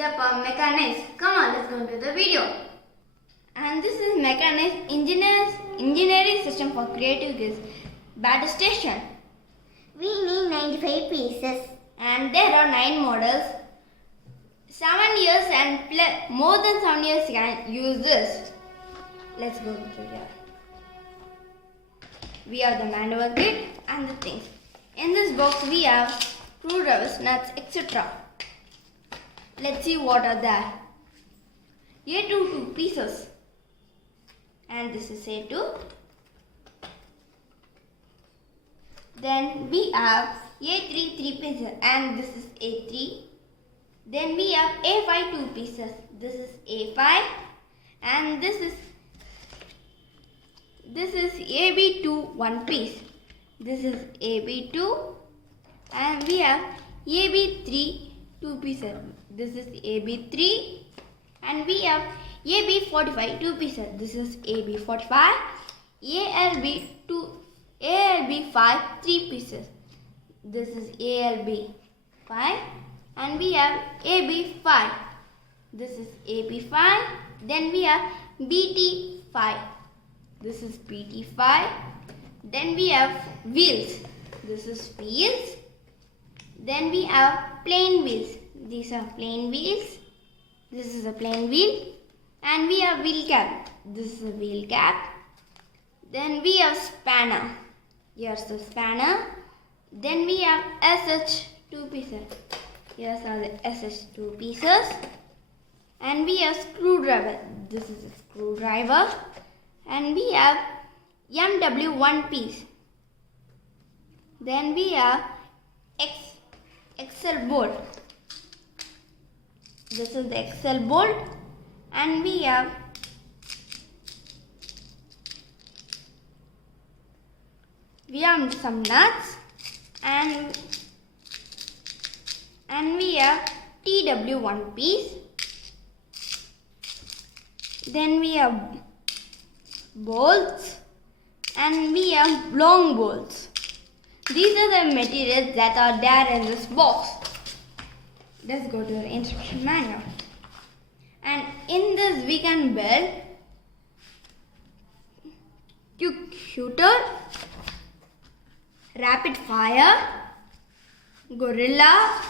step of mechanics. Come on, let's go into the video. And this is mechanics engineering system for creative kids battle station. We need 95 pieces. And there are 9 models. 7 years and more than 7 years you can use this. Let's go through here. We have the manual kit and the things. In this box we have screwdrivers, nuts, etc. Let's see what are there. A2 2 pieces. And this is A2. Then we have A3 3 pieces and this is A3. Then we have A5 2 pieces. This is A5 and this is AB2 1 piece. This is AB2 and we have AB3 2 pieces. This is AB3 and we have AB45 2 pieces. This is AB45. ALB5 3 pieces. This is ALB5 and we have AB5. This is AB5. Then we have BT5. This is BT5. Then we have wheels. This is wheels. Then we have plain wheels. These are plain wheels. This is a plain wheel. And we have wheel cap. This is a wheel cap. Then we have spanner. Here's the spanner. Then we have SH2 pieces. Here's are the SH2 pieces. And we have screwdriver. This is a screwdriver. And we have MW1 piece. Then we have XL bolt. This is the XL bolt. And we have some nuts and we have TW1 piece. Then we have bolts and we have long bolts. These are the materials that are there in this box. Let's go to the instruction manual. And in this we can build quick shooter, rapid fire, gorilla,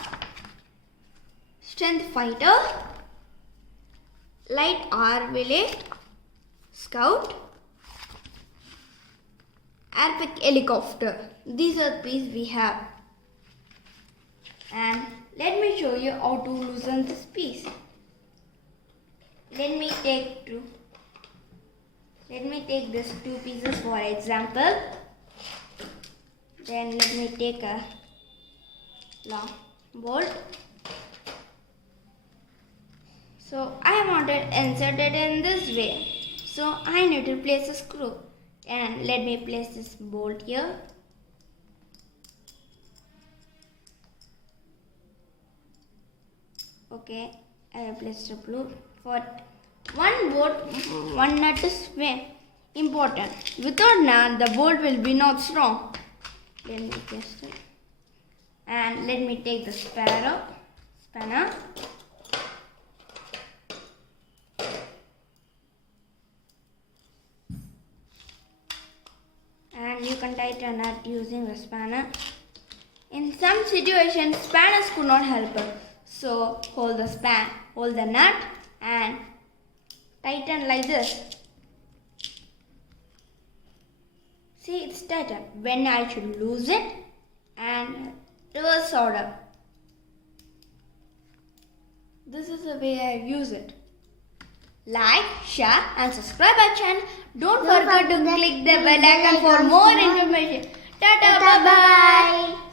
strength fighter, light RVLA, scout, airpick helicopter. These are the pieces we have. And let me show you how to loosen this piece. Let me take this 2 pieces for example. Then let me take a long bolt. So I want it inserted in this way. So I need to place a screw. And let me place this bolt here. Okay, I have placed a bolt. For one bolt, one nut is important. Without nut, the bolt will be not strong. Let me test it. And let me take the spanner. And you can tighten a nut using the spanner. In some situations, spanners could not help us. So hold the nut and tighten like this. See, it's tightened. When I should lose it and reverse order. This is the way I use it. Like, share and subscribe our channel. Don't forget to click the bell icon for more information. Ta-ta, bye-bye.